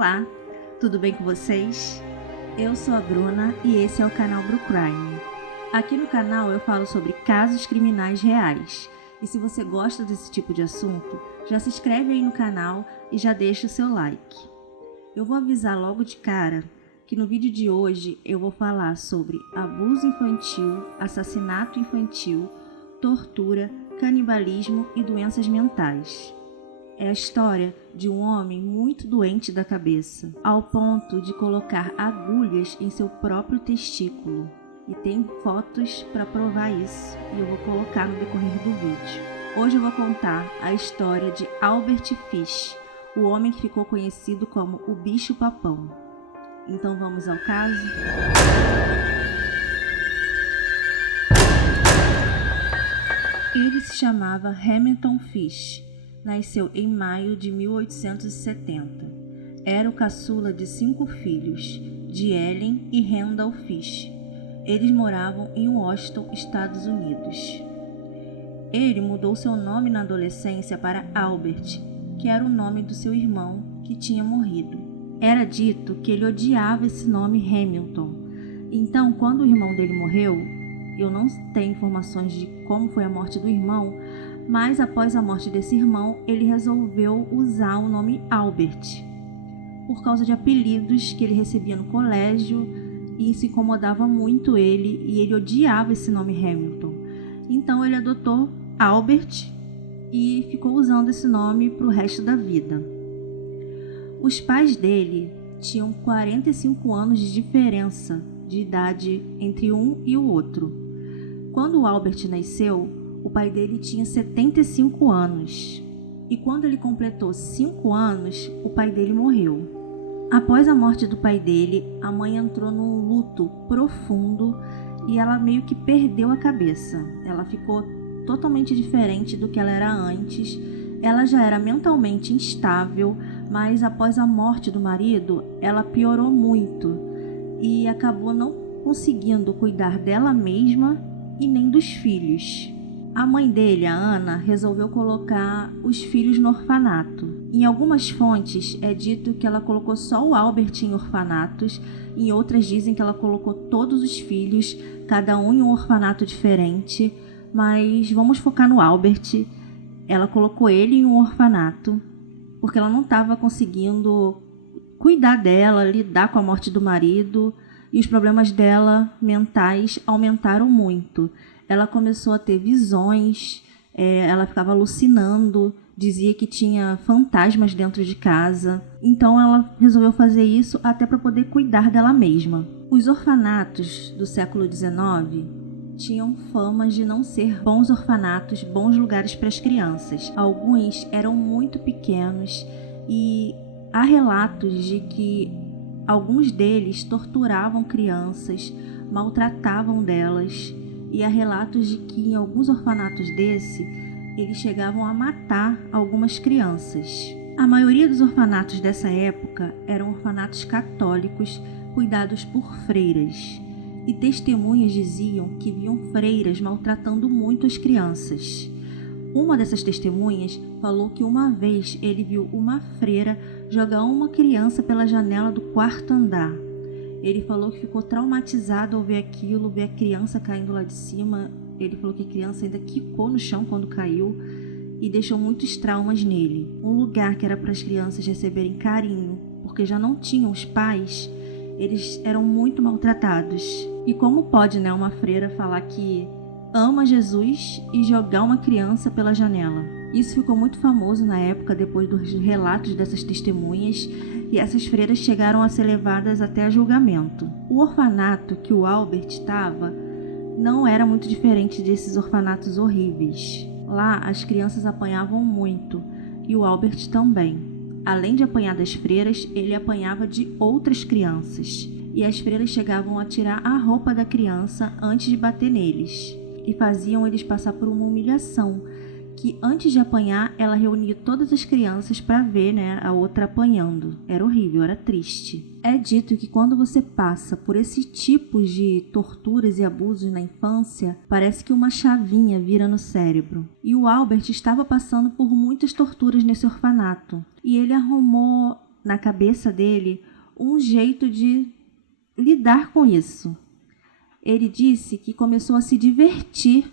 Olá, tudo bem com vocês? Eu sou a Bruna e esse é o canal Bru Crime. Aqui no canal eu falo sobre casos criminais reais. E se você gosta desse tipo de assunto, já se inscreve aí no canal e já deixa o seu like. Eu vou avisar logo de cara que no vídeo de hoje eu vou falar sobre abuso infantil, assassinato infantil, tortura, canibalismo e doenças mentais. É a história de um homem muito doente da cabeça, ao ponto de colocar agulhas em seu próprio testículo. E tem fotos para provar isso, e eu vou colocar no decorrer do vídeo. Hoje eu vou contar a história de Albert Fish, o homem que ficou conhecido como o bicho-papão. Então vamos ao caso? Ele se chamava Hamilton Fish. Nasceu em maio de 1870. Era o caçula de 5 filhos, de Ellen e Randall Fish. Eles moravam em Washington, Estados Unidos. Ele mudou seu nome na adolescência para Albert, que era o nome do seu irmão que tinha morrido. Era dito que ele odiava esse nome Hamilton. Então, quando o irmão dele morreu, eu não tenho informações de como foi a morte do irmão, mas após a morte desse irmão, ele resolveu usar o nome Albert, por causa de apelidos que ele recebia no colégio, e isso incomodava muito ele, e ele odiava esse nome Hamilton. Então ele adotou Albert e ficou usando esse nome para o resto da vida. Os pais dele tinham 45 anos de diferença de idade entre um e o outro. Quando o Albert nasceu, o pai dele tinha 75 anos. E quando ele completou 5 anos, o pai dele morreu. Após a morte do pai dele, a mãe entrou num luto profundo e ela meio que perdeu a cabeça. Ela ficou totalmente diferente do que ela era antes. Ela já era mentalmente instável, mas após a morte do marido, ela piorou muito e acabou não conseguindo cuidar dela mesma e nem dos filhos. A mãe dele, a Ana, resolveu colocar os filhos no orfanato. Em algumas fontes é dito que ela colocou só o Albert em orfanatos, em outras dizem que ela colocou todos os filhos, cada um em um orfanato diferente, mas vamos focar no Albert. Ela colocou ele em um orfanato, porque ela não estava conseguindo cuidar dela, lidar com a morte do marido, e os problemas dela mentais aumentaram muito. Ela começou a ter visões, ela ficava alucinando, dizia que tinha fantasmas dentro de casa. Então ela resolveu fazer isso até para poder cuidar dela mesma. Os orfanatos do século XIX tinham fama de não ser bons orfanatos, bons lugares para as crianças. Alguns eram muito pequenos e há relatos de que alguns deles torturavam crianças, maltratavam delas. E há relatos de que em alguns orfanatos eles chegavam a matar algumas crianças. A maioria dos orfanatos dessa época eram orfanatos católicos cuidados por freiras. E testemunhas diziam que viam freiras maltratando muito as crianças. Uma dessas testemunhas falou que uma vez ele viu uma freira jogar uma criança pela janela do 4º andar. Ele falou que ficou traumatizado ao ver aquilo, ver a criança caindo lá de cima. Ele falou que a criança ainda quicou no chão quando caiu e deixou muitos traumas nele. Um lugar que era para as crianças receberem carinho, porque já não tinham os pais, eles eram muito maltratados. E como pode, uma freira falar que ama Jesus e jogar uma criança pela janela? Isso ficou muito famoso na época, depois dos relatos dessas testemunhas, e essas freiras chegaram a ser levadas até a julgamento. O orfanato que o Albert estava não era muito diferente desses orfanatos horríveis. Lá as crianças apanhavam muito, e o Albert também. Além de apanhar das freiras, ele apanhava de outras crianças. E as freiras chegavam a tirar a roupa da criança antes de bater neles. E faziam eles passar por uma humilhação, que antes de apanhar, ela reunia todas as crianças para ver, a outra apanhando. Era horrível, era triste. É dito que quando você passa por esse tipo de torturas e abusos na infância, parece que uma chavinha vira no cérebro. E o Albert estava passando por muitas torturas nesse orfanato. E ele arrumou na cabeça dele um jeito de lidar com isso. Ele disse que começou a se divertir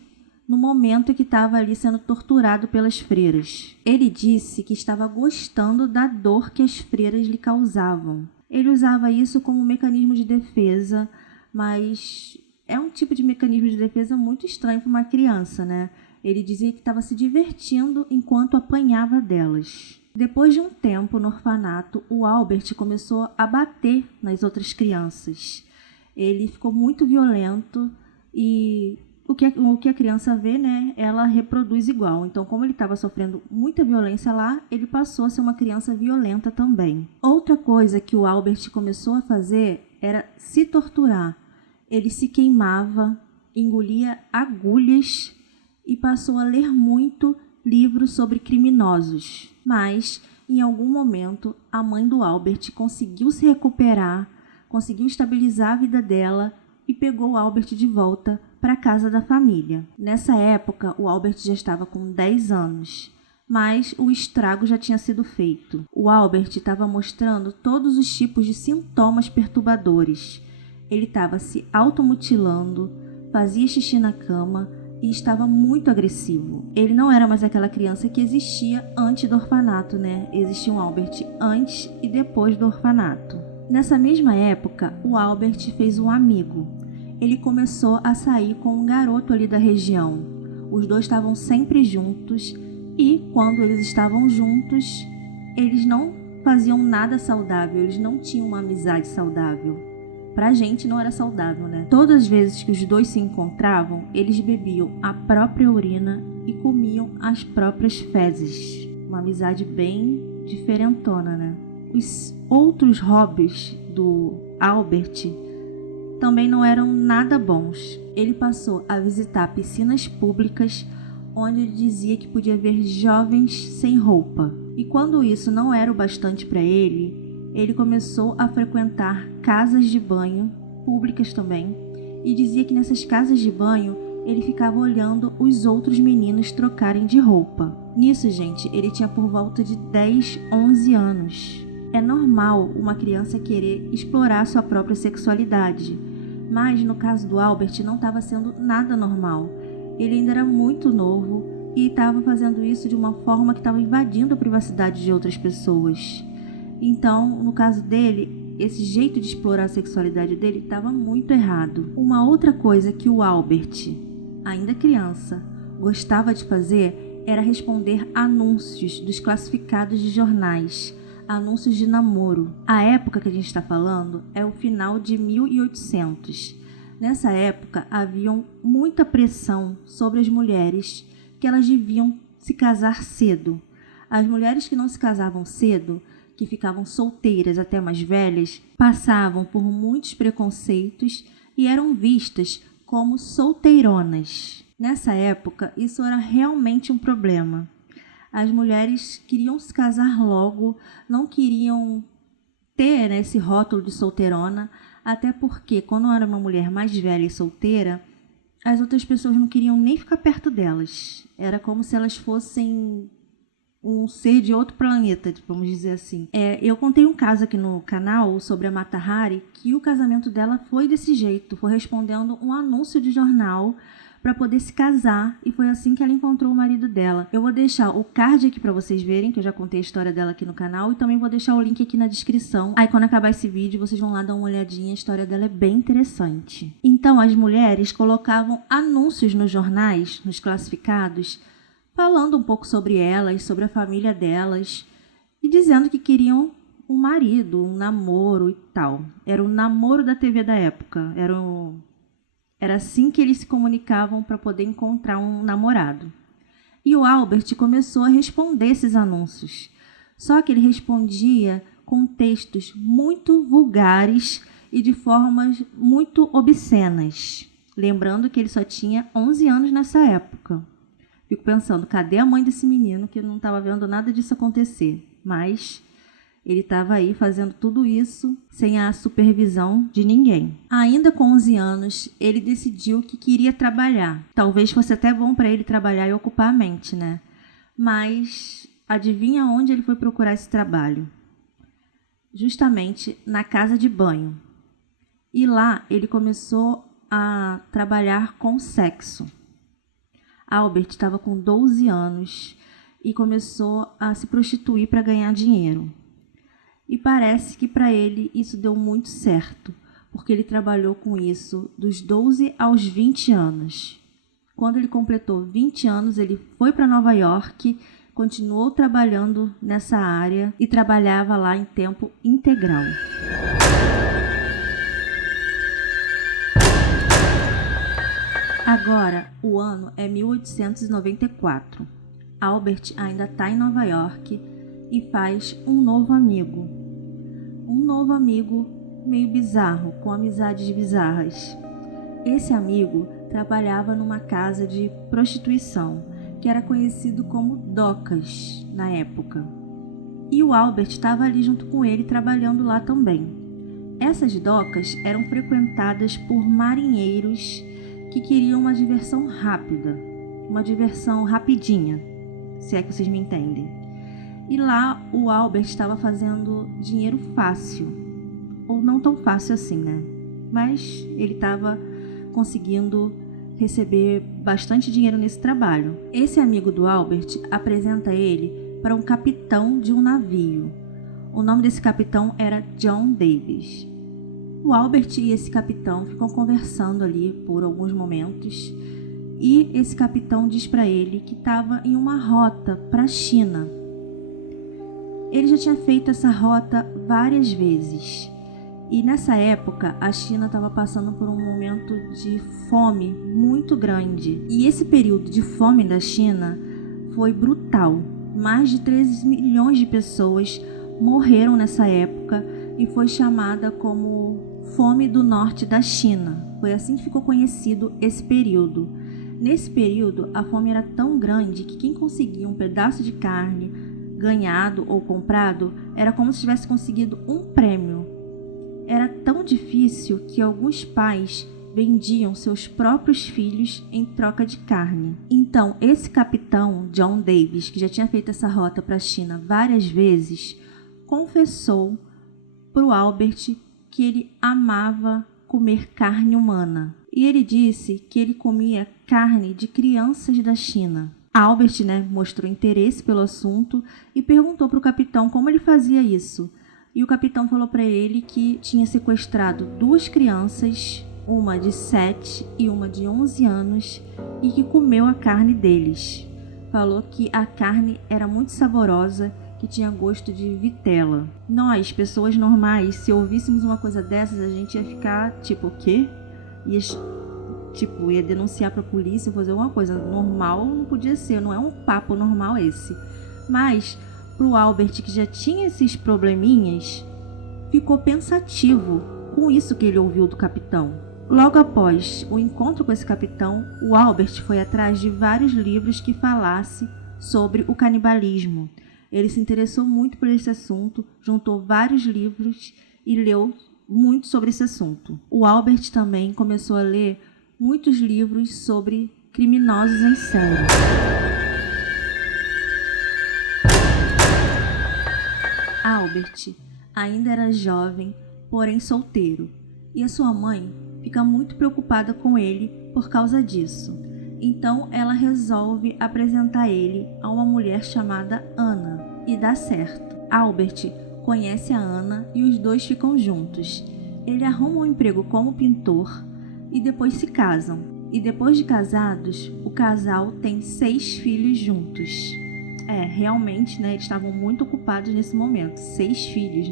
no momento que estava ali sendo torturado pelas freiras. Ele disse que estava gostando da dor que as freiras lhe causavam. Ele usava isso como um mecanismo de defesa, mas é um tipo de mecanismo de defesa muito estranho para uma criança, né? Ele dizia que estava se divertindo enquanto apanhava delas. Depois de um tempo no orfanato, o Albert começou a bater nas outras crianças. Ele ficou muito violento e o que a criança vê, né, ela reproduz igual. Então, como ele estava sofrendo muita violência lá, ele passou a ser uma criança violenta também. Outra coisa que o Albert começou a fazer era se torturar. Ele se queimava, engolia agulhas e passou a ler muito livros sobre criminosos. Mas, em algum momento, a mãe do Albert conseguiu se recuperar, conseguiu estabilizar a vida dela e pegou o Albert de volta para a casa da família. Nessa época, o Albert já estava com 10 anos, mas o estrago já tinha sido feito. O Albert estava mostrando todos os tipos de sintomas perturbadores. Ele estava se automutilando, fazia xixi na cama e estava muito agressivo. Ele não era mais aquela criança que existia antes do orfanato, né? Existia um Albert antes e depois do orfanato. Nessa mesma época, o Albert fez um amigo. Ele começou a sair com um garoto ali da região. Os dois estavam sempre juntos e, quando eles estavam juntos, eles não faziam nada saudável, eles não tinham uma amizade saudável. Pra gente não era saudável, né? Todas as vezes que os dois se encontravam, eles bebiam a própria urina e comiam as próprias fezes. Uma amizade bem diferentona, né? Os outros hobbies do Albert também não eram nada bons. Ele passou a visitar piscinas públicas onde ele dizia que podia ver jovens sem roupa. E quando isso não era o bastante para ele começou a frequentar casas de banho públicas também e dizia que nessas casas de banho ele ficava olhando os outros meninos trocarem de roupa. Nisso, gente, ele tinha por volta de 10, 11 anos. É normal uma criança querer explorar sua própria sexualidade, mas no caso do Albert não estava sendo nada normal. Ele ainda era muito novo e estava fazendo isso de uma forma que estava invadindo a privacidade de outras pessoas. Então, no caso dele, esse jeito de explorar a sexualidade dele estava muito errado. Uma outra coisa que o Albert, ainda criança, gostava de fazer era responder anúncios dos classificados de jornais, anúncios de namoro. A época que a gente está falando é o final de 1800. Nessa época, havia muita pressão sobre as mulheres que elas deviam se casar cedo. As mulheres que não se casavam cedo, que ficavam solteiras até mais velhas, passavam por muitos preconceitos e eram vistas como solteironas. Nessa época, isso era realmente um problema. As mulheres queriam se casar logo, não queriam ter, né, esse rótulo de solteirona, até porque quando era uma mulher mais velha e solteira, as outras pessoas não queriam nem ficar perto delas. Era como se elas fossem um ser de outro planeta, vamos dizer assim. Eu contei um caso aqui no canal sobre a Mata Hari, que o casamento dela foi desse jeito, foi respondendo um anúncio de jornal para poder se casar, e foi assim que ela encontrou o marido dela. Eu vou deixar o card aqui para vocês verem, que eu já contei a história dela aqui no canal, e também vou deixar o link aqui na descrição. Aí quando acabar esse vídeo, vocês vão lá dar uma olhadinha, a história dela é bem interessante. Então as mulheres colocavam anúncios nos jornais, nos classificados, falando um pouco sobre elas, sobre a família delas, e dizendo que queriam um marido, um namoro e tal. Era o namoro da TV da época, era assim que eles se comunicavam para poder encontrar um namorado. E o Albert começou a responder esses anúncios. Só que ele respondia com textos muito vulgares e de formas muito obscenas. Lembrando que ele só tinha 11 anos nessa época. Fico pensando, cadê a mãe desse menino que não estava vendo nada disso acontecer? Mas ele estava aí fazendo tudo isso sem a supervisão de ninguém. Ainda com 11 anos, ele decidiu que queria trabalhar. Talvez fosse até bom para ele trabalhar e ocupar a mente, né? Mas adivinha onde ele foi procurar esse trabalho? justamente na casa de banho. E lá ele começou a trabalhar com sexo. Albert estava com 12 anos e começou a se prostituir para ganhar dinheiro. E parece que para ele isso deu muito certo, porque ele trabalhou com isso dos 12 aos 20 anos. Quando ele completou 20 anos, ele foi para Nova York, continuou trabalhando nessa área e trabalhava lá em tempo integral. Agora, o ano é 1894. Albert ainda está em Nova York e faz um novo amigo. Um novo amigo meio bizarro, com amizades bizarras. Esse amigo trabalhava numa casa de prostituição, que era conhecido como docas na época. E o Albert estava ali junto com ele, trabalhando lá também. Essas docas eram frequentadas por marinheiros que queriam uma diversão rápida, uma diversão rapidinha, se é que vocês me entendem. E lá o Albert estava fazendo dinheiro fácil, ou não tão fácil assim, né? Mas ele estava conseguindo receber bastante dinheiro nesse trabalho. Esse amigo do Albert apresenta ele para um capitão de um navio. O nome desse capitão era John Davis. O Albert e esse capitão ficam conversando ali por alguns momentos e esse capitão diz para ele que estava em uma rota para a China. Ele já tinha feito essa rota várias vezes e nessa época a China estava passando por um momento de fome muito grande e esse período de fome da China foi brutal. Mais de 13 milhões de pessoas morreram nessa época e foi chamada como Fome do Norte da China. Foi assim que ficou conhecido esse período. Nesse período, a fome era tão grande que quem conseguia um pedaço de carne, ganhado ou comprado, era como se tivesse conseguido um prêmio. Era tão difícil que alguns pais vendiam seus próprios filhos em troca de carne. Então, esse capitão, John Davis, que já tinha feito essa rota para a China várias vezes, confessou para o Albert que ele amava comer carne humana. E ele disse que ele comia carne de crianças da China. Albert, mostrou interesse pelo assunto e perguntou para o capitão como ele fazia isso. E o capitão falou para ele que tinha sequestrado 2 crianças, uma de 7 e uma de 11 anos, e que comeu a carne deles. Falou que a carne era muito saborosa, que tinha gosto de vitela. Nós, pessoas normais, se ouvíssemos uma coisa dessas, a gente ia ficar tipo, o quê? Ia denunciar pra polícia, fazer alguma coisa. Normal não podia ser, não é um papo normal esse. Mas, pro Albert, que já tinha esses probleminhas, ficou pensativo com isso que ele ouviu do capitão. Logo após o encontro com esse capitão, o Albert foi atrás de vários livros que falassem sobre o canibalismo. Ele se interessou muito por esse assunto, juntou vários livros e leu muito sobre esse assunto. O Albert também começou a ler muitos livros sobre criminosos em série. Albert ainda era jovem, porém solteiro, e a sua mãe fica muito preocupada com ele por causa disso. Então ela resolve apresentar ele a uma mulher chamada Ana, e dá certo. Albert conhece a Ana e os dois ficam juntos. Ele arruma um emprego como pintor e depois se casam. E depois de casados, o casal tem 6 filhos juntos. Realmente, eles estavam muito ocupados nesse momento. 6 filhos,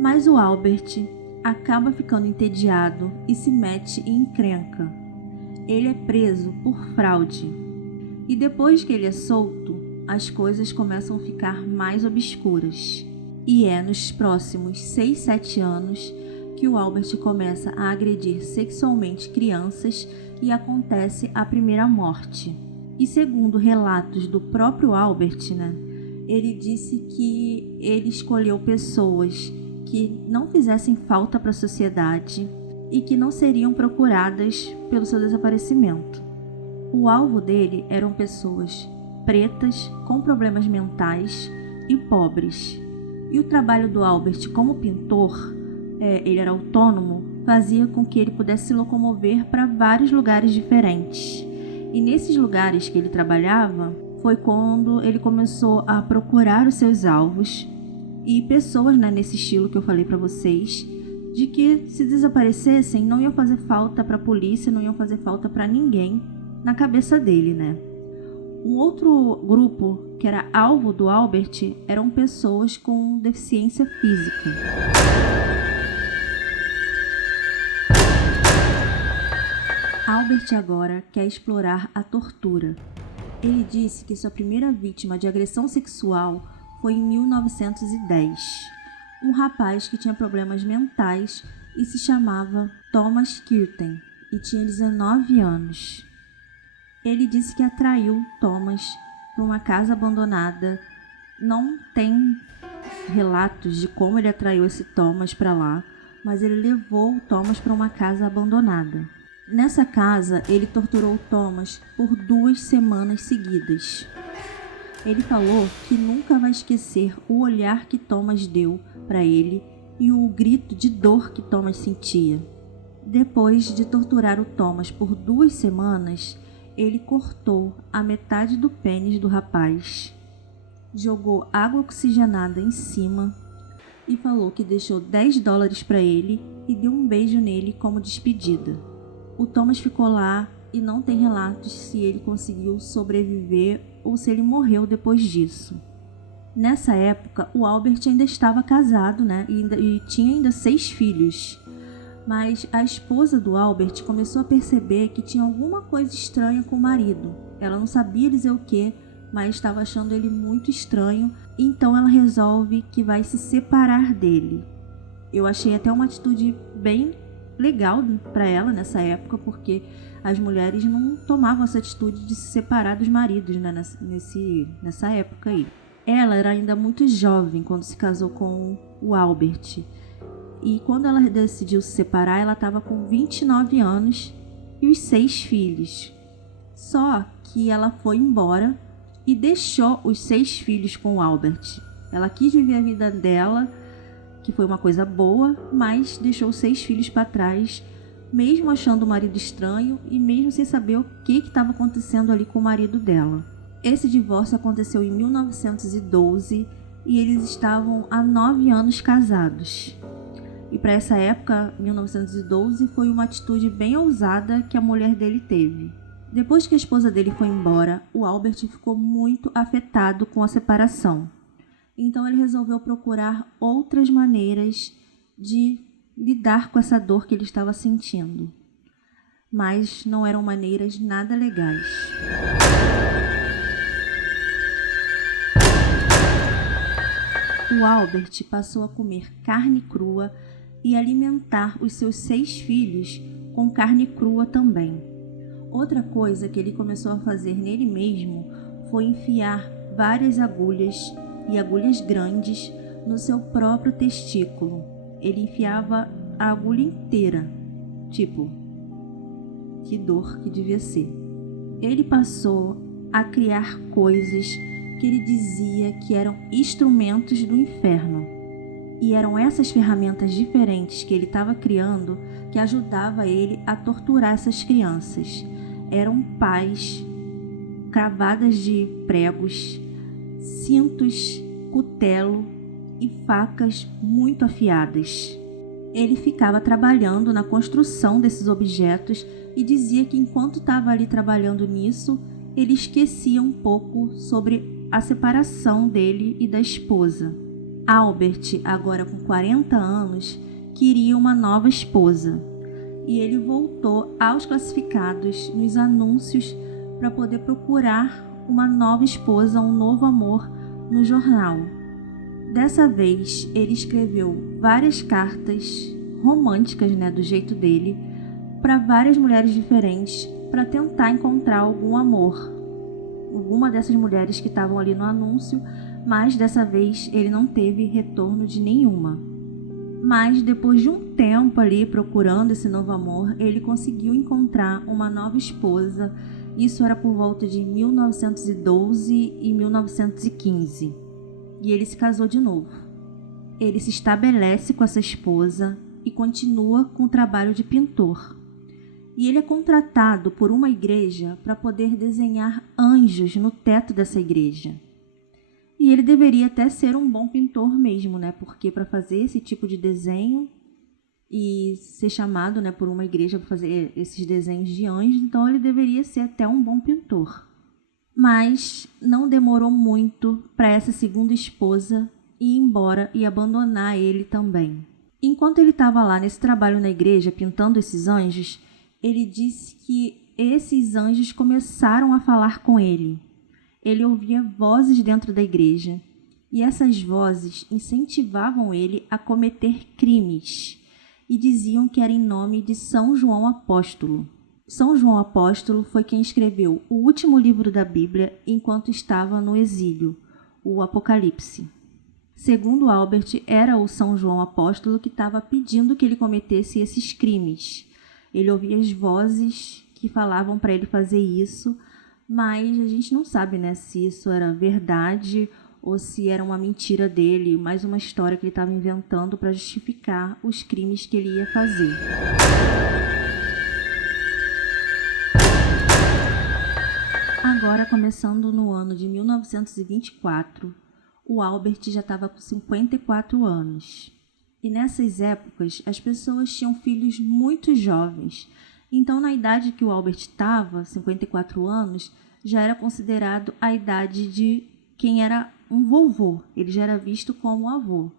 Mas o Albert acaba ficando entediado e se mete em encrenca. Ele é preso por fraude. E depois que ele é solto, as coisas começam a ficar mais obscuras. E é nos próximos 6, 7 anos que o Albert começa a agredir sexualmente crianças e acontece a primeira morte. E segundo relatos do próprio Albert, ele disse que ele escolheu pessoas que não fizessem falta para a sociedade e que não seriam procuradas pelo seu desaparecimento. O alvo dele eram pessoas pretas, com problemas mentais e pobres. E o trabalho do Albert como pintor, ele era autônomo, fazia com que ele pudesse se locomover para vários lugares diferentes. E nesses lugares que ele trabalhava, foi quando ele começou a procurar os seus alvos e pessoas, né, nesse estilo que eu falei para vocês, de que se desaparecessem não iam fazer falta para a polícia, não iam fazer falta para ninguém na cabeça dele, né? Um outro grupo que era alvo do Albert eram pessoas com deficiência física. Albert agora quer explorar a tortura. Ele disse que sua primeira vítima de agressão sexual foi em 1910. Um rapaz que tinha problemas mentais e se chamava Thomas Kirten e tinha 19 anos. Ele disse que atraiu Thomas para uma casa abandonada. Não tem relatos de como ele atraiu esse Thomas para lá, mas ele levou o Thomas para uma casa abandonada. Nessa casa, ele torturou o Thomas por 2 semanas seguidas. Ele falou que nunca vai esquecer o olhar que Thomas deu para ele e o grito de dor que Thomas sentia. Depois de torturar o Thomas por 2 semanas, ele cortou a metade do pênis do rapaz, jogou água oxigenada em cima e falou que deixou $10 para ele e deu um beijo nele como despedida. O Thomas ficou lá e não tem relatos se ele conseguiu sobreviver ou se ele morreu depois disso. Nessa época, o Albert ainda estava casado, né? E tinha ainda 6 filhos. Mas a esposa do Albert começou a perceber que tinha alguma coisa estranha com o marido. Ela não sabia dizer o que, mas estava achando ele muito estranho. Então ela resolve que vai se separar dele. Eu achei até uma atitude bem legal para ela nessa época, porque as mulheres não tomavam essa atitude de se separar dos maridos, né, nessa época aí. Ela era ainda muito jovem quando se casou com o Albert. E quando ela decidiu se separar, ela estava com 29 anos e os 6 filhos. Só que ela foi embora e deixou os 6 filhos com o Albert. Ela quis viver a vida dela, que foi uma coisa boa, mas deixou 6 filhos para trás, mesmo achando o marido estranho e mesmo sem saber o que estava acontecendo ali com o marido dela. Esse divórcio aconteceu em 1912 e eles estavam há 9 anos casados. E para essa época, 1912, foi uma atitude bem ousada que a mulher dele teve. Depois que a esposa dele foi embora, o Albert ficou muito afetado com a separação. Então ele resolveu procurar outras maneiras de lidar com essa dor que ele estava sentindo. Mas não eram maneiras nada legais. O Albert passou a comer carne crua e alimentar os seus 6 filhos com carne crua também. Outra coisa que ele começou a fazer nele mesmo foi enfiar várias agulhas e agulhas grandes no seu próprio testículo. Ele enfiava a agulha inteira. Tipo, que dor que devia ser. Ele passou a criar coisas que ele dizia que eram instrumentos do inferno. E eram essas ferramentas diferentes que ele estava criando que ajudava ele a torturar essas crianças. Eram pás, cravadas de pregos, cintos, cutelo e facas muito afiadas. Ele ficava trabalhando na construção desses objetos e dizia que enquanto estava ali trabalhando nisso, ele esquecia um pouco sobre a separação dele e da esposa. Albert, agora com 40 anos, queria uma nova esposa e ele voltou aos classificados nos anúncios para poder procurar uma nova esposa, um novo amor no jornal. Dessa vez, ele escreveu várias cartas românticas, né, do jeito dele, para várias mulheres diferentes para tentar encontrar algum amor. Alguma dessas mulheres que estavam ali no anúncio, mas dessa vez ele não teve retorno de nenhuma. Mas depois de um tempo ali procurando esse novo amor, ele conseguiu encontrar uma nova esposa. Isso era por volta de 1912 e 1915. E ele se casou de novo. Ele se estabelece com essa esposa e continua com o trabalho de pintor. E ele é contratado por uma igreja para poder desenhar anjos no teto dessa igreja. E ele deveria até ser um bom pintor mesmo, né? Porque para fazer esse tipo de desenho e ser chamado, né, por uma igreja para fazer esses desenhos de anjos, então ele deveria ser até um bom pintor. Mas não demorou muito para essa segunda esposa ir embora e abandonar ele também. Enquanto ele estava lá nesse trabalho na igreja pintando esses anjos, ele disse que esses anjos começaram a falar com ele. Ele ouvia vozes dentro da igreja e essas vozes incentivavam ele a cometer crimes e diziam que era em nome de São João Apóstolo. São João Apóstolo foi quem escreveu o último livro da Bíblia enquanto estava no exílio, o Apocalipse. Segundo Albert, era o São João Apóstolo que estava pedindo que ele cometesse esses crimes. Ele ouvia as vozes que falavam para ele fazer isso, mas a gente não sabe, né, se isso era verdade ou se era uma mentira dele, mais uma história que ele estava inventando para justificar os crimes que ele ia fazer. Agora, começando no ano de 1924, o Albert já estava com 54 anos. E nessas épocas, as pessoas tinham filhos muito jovens. Então, na idade que o Albert estava, 54 anos, já era considerado a idade de quem era um vovô. Ele já era visto como avô.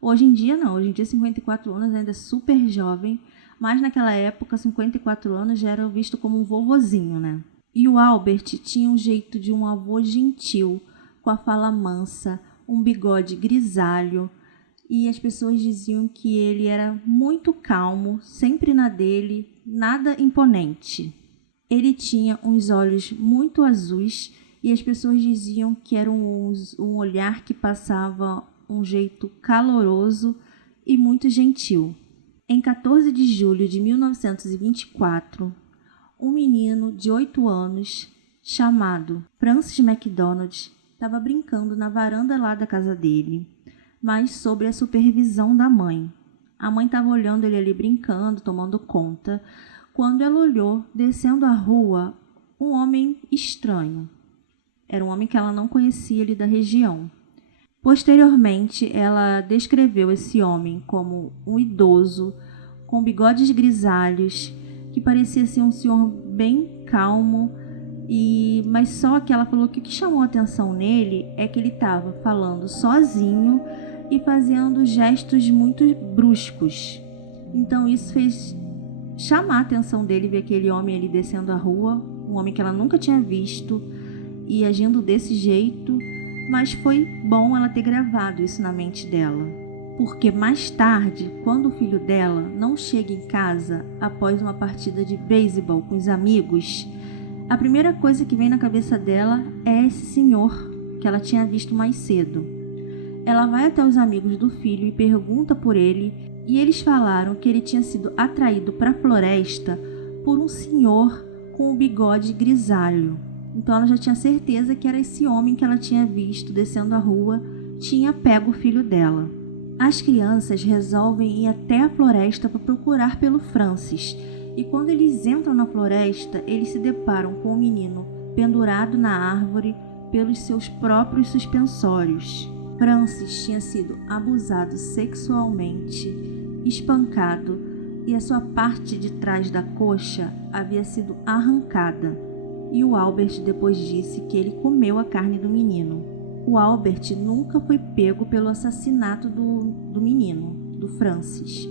Hoje em dia, não. Hoje em dia, 54 anos ainda é super jovem. Mas naquela época, 54 anos já era visto como um vovozinho, né? E o Albert tinha um jeito de um avô gentil, com a fala mansa, um bigode grisalho, e as pessoas diziam que ele era muito calmo, sempre na dele, nada imponente. Ele tinha uns olhos muito azuis e as pessoas diziam que era um olhar que passava um jeito caloroso e muito gentil. Em 14 de julho de 1924, um menino de 8 anos, chamado Francis McDonald, estava brincando na varanda lá da casa dele, mas sob a supervisão da mãe. A mãe estava olhando ele ali brincando, tomando conta, quando ela olhou, descendo a rua, um homem estranho. Era um homem que ela não conhecia ali da região. Posteriormente, ela descreveu esse homem como um idoso, com bigodes grisalhos, que parecia ser um senhor bem calmo, mas só que ela falou que o que chamou a atenção nele é que ele estava falando sozinho e fazendo gestos muito bruscos. Então isso fez chamar a atenção dele, ver aquele homem ali descendo a rua, um homem que ela nunca tinha visto e agindo desse jeito, mas foi bom ela ter gravado isso na mente dela. Porque mais tarde, quando o filho dela não chega em casa após uma partida de beisebol com os amigos, a primeira coisa que vem na cabeça dela é esse senhor que ela tinha visto mais cedo. Ela vai até os amigos do filho e pergunta por ele, e eles falaram que ele tinha sido atraído para a floresta por um senhor com um bigode grisalho. Então ela já tinha certeza que era esse homem que ela tinha visto descendo a rua, tinha pego o filho dela. As crianças resolvem ir até a floresta para procurar pelo Francis, e quando eles entram na floresta, eles se deparam com o menino pendurado na árvore pelos seus próprios suspensórios. Francis tinha sido abusado sexualmente, espancado, e a sua parte de trás da coxa havia sido arrancada. E o Albert depois disse que ele comeu a carne do menino. O Albert nunca foi pego pelo assassinato do menino, do Francis,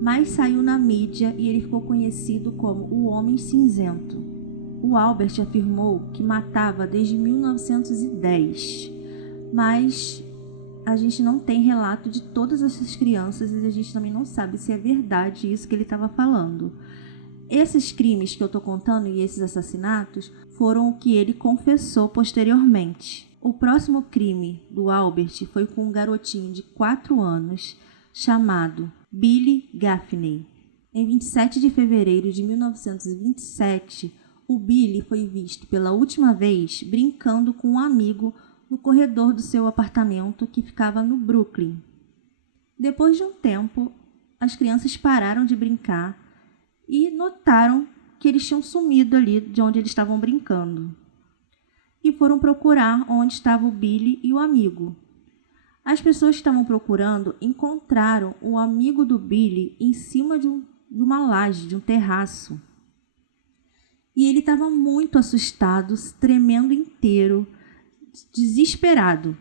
mas saiu na mídia e ele ficou conhecido como o Homem Cinzento. O Albert afirmou que matava desde 1910, mas a gente não tem relato de todas essas crianças e a gente também não sabe se é verdade isso que ele estava falando. Esses crimes que eu estou contando e esses assassinatos foram o que ele confessou posteriormente. O próximo crime do Albert foi com um garotinho de 4 anos chamado Billy Gaffney. Em 27 de fevereiro de 1927, o Billy foi visto pela última vez brincando com um amigo no corredor do seu apartamento que ficava no Brooklyn. Depois de um tempo, as crianças pararam de brincar e notaram que eles tinham sumido ali de onde eles estavam brincando. E foram procurar onde estava o Billy e o amigo. As pessoas que estavam procurando encontraram o amigo do Billy em cima de uma laje, de um terraço. E ele estava muito assustado, tremendo inteiro, desesperado.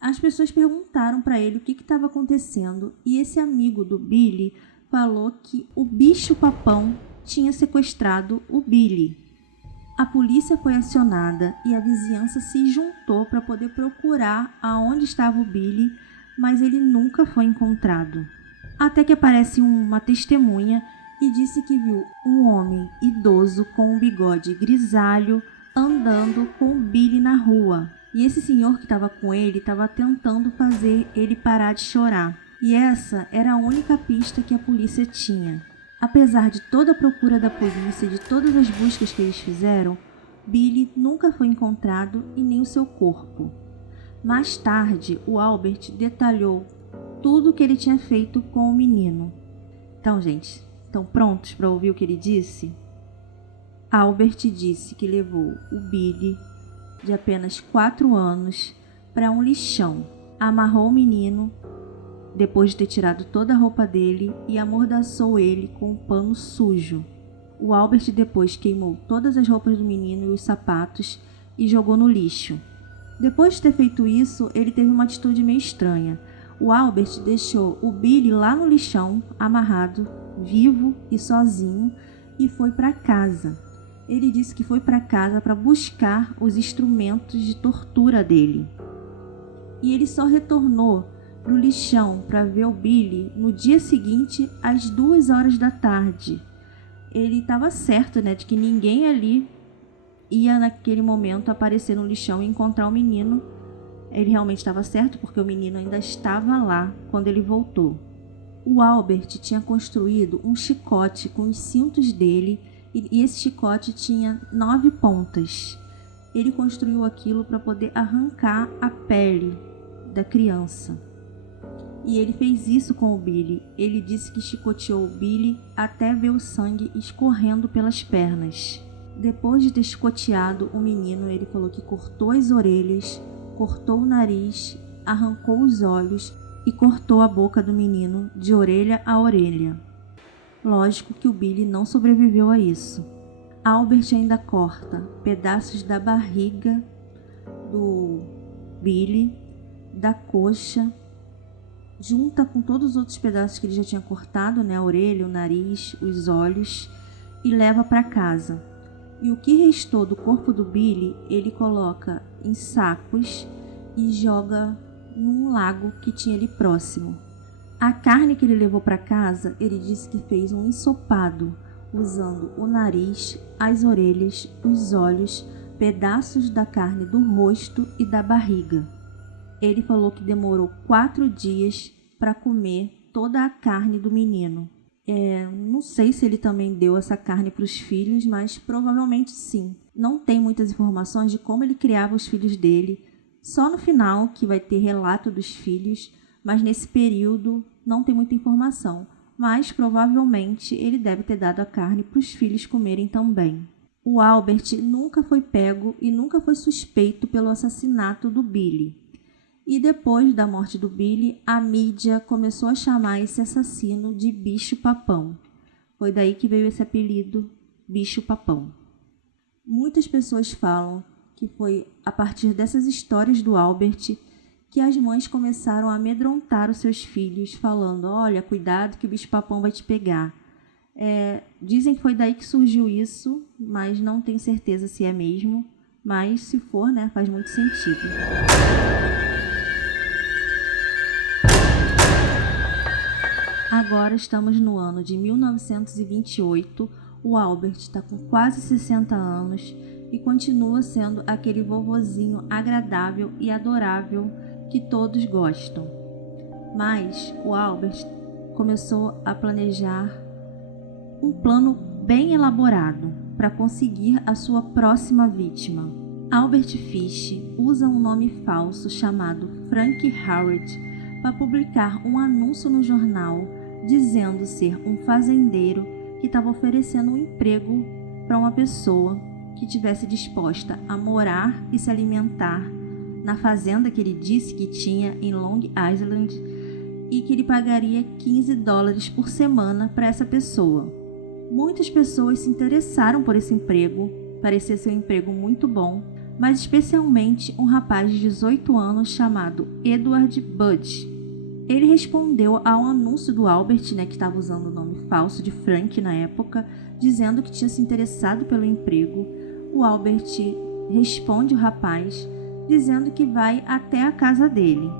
As pessoas perguntaram para ele o que estava acontecendo e esse amigo do Billy falou que o bicho-papão tinha sequestrado o Billy. A polícia foi acionada e a vizinhança se juntou para poder procurar aonde estava o Billy, mas ele nunca foi encontrado. Até que aparece uma testemunha e disse que viu um homem idoso com um bigode grisalho andando com o Billy na rua. E esse senhor que estava com ele estava tentando fazer ele parar de chorar. E essa era a única pista que a polícia tinha. Apesar de toda a procura da polícia, de todas as buscas que eles fizeram, Billy nunca foi encontrado e nem o seu corpo. Mais tarde, o Albert detalhou tudo o que ele tinha feito com o menino. Então, gente, estão prontos para ouvir o que ele disse? Albert disse que levou o Billy, de apenas 4 anos, para um lixão, amarrou o menino, depois de ter tirado toda a roupa dele, e amordaçou ele com um pano sujo. O Albert depois queimou todas as roupas do menino e os sapatos e jogou no lixo. Depois de ter feito isso, ele teve uma atitude meio estranha. O Albert deixou o Billy lá no lixão, amarrado, vivo e sozinho, e foi para casa. Ele disse que foi para casa para buscar os instrumentos de tortura dele. E ele só retornou no lixão para ver o Billy no dia seguinte, às 2 horas da tarde. Ele estava certo, de que ninguém ali ia naquele momento aparecer no lixão e encontrar o menino. Ele realmente estava certo, porque o menino ainda estava lá quando ele voltou. O Albert tinha construído um chicote com os cintos dele, e esse chicote tinha 9 pontas. Ele construiu aquilo para poder arrancar a pele da criança. E ele fez isso com o Billy. Ele disse que chicoteou o Billy até ver o sangue escorrendo pelas pernas. Depois de ter chicoteado o menino, ele falou que cortou as orelhas, cortou o nariz, arrancou os olhos e cortou a boca do menino de orelha a orelha. Lógico que o Billy não sobreviveu a isso. Albert ainda corta pedaços da barriga do Billy, da coxa, junta com todos os outros pedaços que ele já tinha cortado, a orelha, o nariz, os olhos, e leva para casa. E o que restou do corpo do Billy, ele coloca em sacos e joga num lago que tinha ali próximo. A carne que ele levou para casa, ele disse que fez um ensopado, usando o nariz, as orelhas, os olhos, pedaços da carne do rosto e da barriga. Ele falou que demorou 4 dias para comer toda a carne do menino. Não sei se ele também deu essa carne para os filhos, mas provavelmente sim. Não tem muitas informações de como ele criava os filhos dele. Só no final que vai ter relato dos filhos, mas nesse período não tem muita informação. Mas provavelmente ele deve ter dado a carne para os filhos comerem também. O Albert nunca foi pego e nunca foi suspeito pelo assassinato do Billy. E depois da morte do Billy, a mídia começou a chamar esse assassino de bicho-papão. Foi daí que veio esse apelido, bicho-papão. Muitas pessoas falam que foi a partir dessas histórias do Albert que as mães começaram a amedrontar os seus filhos, falando: olha, cuidado que o bicho-papão vai te pegar. Dizem que foi daí que surgiu isso, mas não tenho certeza se é mesmo. Mas se for, faz muito sentido. Agora estamos no ano de 1928, o Albert está com quase 60 anos e continua sendo aquele vovozinho agradável e adorável que todos gostam. Mas o Albert começou a planejar um plano bem elaborado para conseguir a sua próxima vítima. Albert Fish usa um nome falso chamado Frank Howard para publicar um anúncio no jornal dizendo ser um fazendeiro que estava oferecendo um emprego para uma pessoa que estivesse disposta a morar e se alimentar na fazenda que ele disse que tinha em Long Island e que ele pagaria $15 por semana para essa pessoa. Muitas pessoas se interessaram por esse emprego, parecia ser um emprego muito bom, mas especialmente um rapaz de 18 anos chamado Edward Budd. Ele respondeu ao anúncio do Albert, que estava usando o nome falso de Frank na época, dizendo que tinha se interessado pelo emprego. O Albert responde o rapaz, dizendo que vai até a casa dele.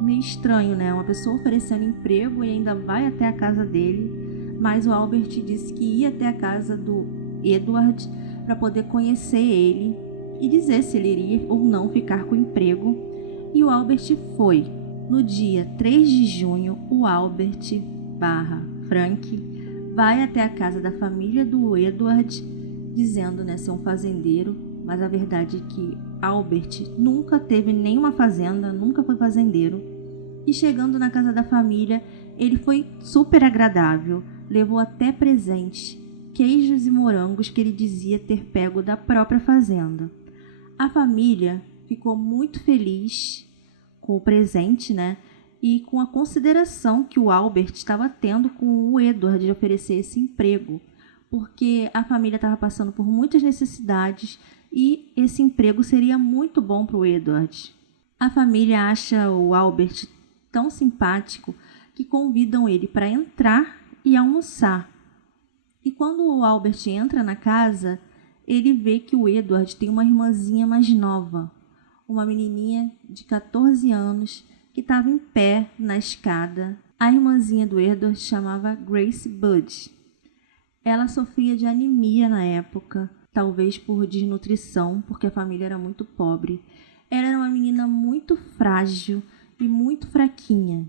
Meio estranho, né? Uma pessoa oferecendo emprego e ainda vai até a casa dele, mas o Albert disse que ia até a casa do Edward para poder conhecer ele e dizer se ele iria ou não ficar com o emprego. E o Albert foi. No dia 3 de junho, o Albert / Frank vai até a casa da família do Edward, dizendo ser um fazendeiro, mas a verdade é que Albert nunca teve nenhuma fazenda, nunca foi fazendeiro. E chegando na casa da família, ele foi super agradável, levou até presentes, queijos e morangos que ele dizia ter pego da própria fazenda. A família ficou muito feliz com o presente, e com a consideração que o Albert estava tendo com o Edward de oferecer esse emprego, porque a família estava passando por muitas necessidades e esse emprego seria muito bom para o Edward. A família acha o Albert tão simpático que convidam ele para entrar e almoçar. E quando o Albert entra na casa, ele vê que o Edward tem uma irmãzinha mais nova, uma menininha de 14 anos que estava em pé na escada. A irmãzinha do Edward chamava Grace Budd. Ela sofria de anemia na época, talvez por desnutrição, porque a família era muito pobre. Ela era uma menina muito frágil e muito fraquinha.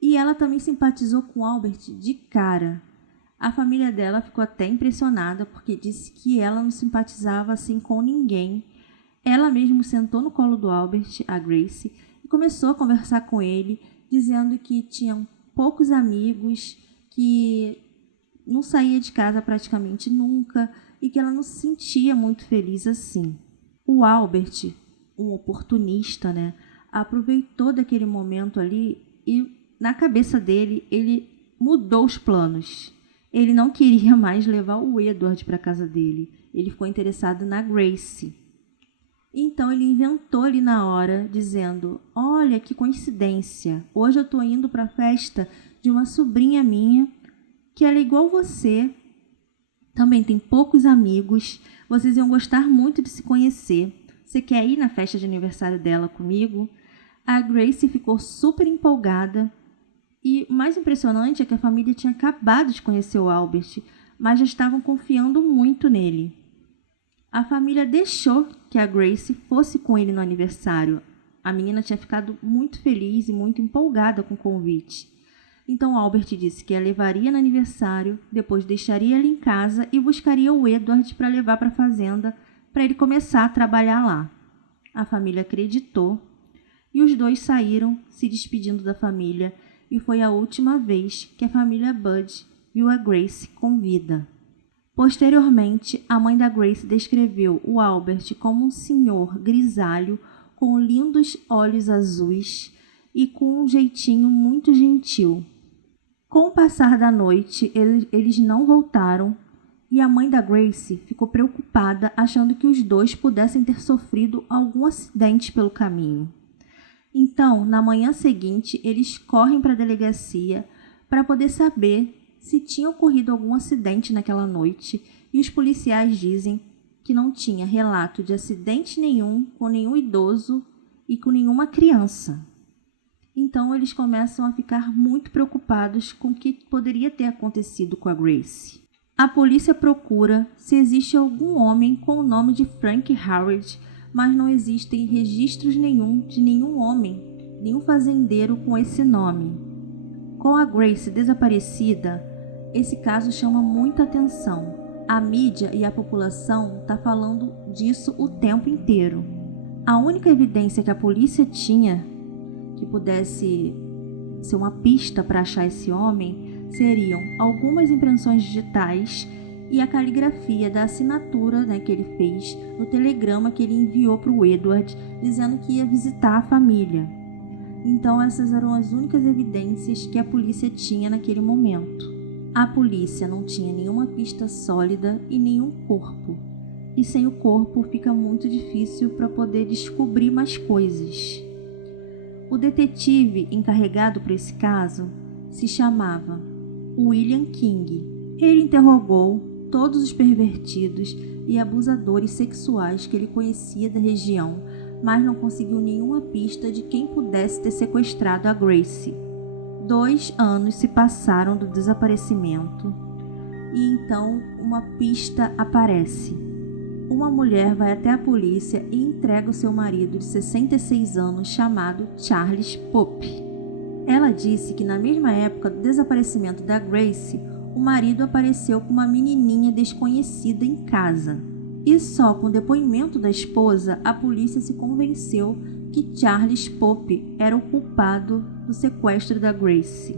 E ela também simpatizou com Albert de cara. A família dela ficou até impressionada, porque disse que ela não simpatizava assim com ninguém. Ela mesma sentou no colo do Albert, a Grace, e começou a conversar com ele, dizendo que tinham poucos amigos, que não saía de casa praticamente nunca e que ela não se sentia muito feliz assim. O Albert, um oportunista, aproveitou daquele momento ali e na cabeça dele ele mudou os planos. Ele não queria mais levar o Edward para a casa dele. Ele ficou interessado na Grace. Então ele inventou ali na hora, dizendo: olha que coincidência, hoje eu estou indo para a festa de uma sobrinha minha, que ela é igual você, também tem poucos amigos, vocês iam gostar muito de se conhecer. Você quer ir na festa de aniversário dela comigo? A Grace ficou super empolgada e o mais impressionante é que a família tinha acabado de conhecer o Albert, mas já estavam confiando muito nele. A família deixou que a Grace fosse com ele no aniversário. A menina tinha ficado muito feliz e muito empolgada com o convite. Então Albert disse que a levaria no aniversário, depois deixaria ela em casa e buscaria o Edward para levar para a fazenda para ele começar a trabalhar lá. A família acreditou e os dois saíram se despedindo da família e foi a última vez que a família Budd viu a Grace com vida. Posteriormente, a mãe da Grace descreveu o Albert como um senhor grisalho com lindos olhos azuis e com um jeitinho muito gentil. Com o passar da noite, eles não voltaram e a mãe da Grace ficou preocupada, achando que os dois pudessem ter sofrido algum acidente pelo caminho. Então, na manhã seguinte, eles correm para a delegacia para poder saber se tinha ocorrido algum acidente naquela noite, e os policiais dizem que não tinha relato de acidente nenhum com nenhum idoso e com nenhuma criança. Então eles começam a ficar muito preocupados com o que poderia ter acontecido com a Grace. A polícia procura se existe algum homem com o nome de Frank Howard, mas não existem registros nenhum de nenhum homem, nenhum fazendeiro com esse nome. Com a Grace desaparecida, esse caso chama muita atenção. A mídia e a população estão falando disso o tempo inteiro. A única evidência que a polícia tinha que pudesse ser uma pista para achar esse homem seriam algumas impressões digitais e a caligrafia da assinatura, né, que ele fez no telegrama que ele enviou para o Edward, dizendo que ia visitar a família. Então essas eram as únicas evidências que a polícia tinha naquele momento. A polícia não tinha nenhuma pista sólida e nenhum corpo. E sem o corpo fica muito difícil para poder descobrir mais coisas. O detetive encarregado por esse caso se chamava William King. Ele interrogou todos os pervertidos e abusadores sexuais que ele conhecia da região, mas não conseguiu nenhuma pista de quem pudesse ter sequestrado a Gracie. 2 anos se passaram do desaparecimento e então uma pista aparece. Uma mulher vai até a polícia e entrega o seu marido de 66 anos chamado Charles Pope. Ela disse que na mesma época do desaparecimento da Gracie, o marido apareceu com uma menininha desconhecida em casa. E só com o depoimento da esposa, a polícia se convenceu que Charles Pope era o culpado do sequestro da Gracie.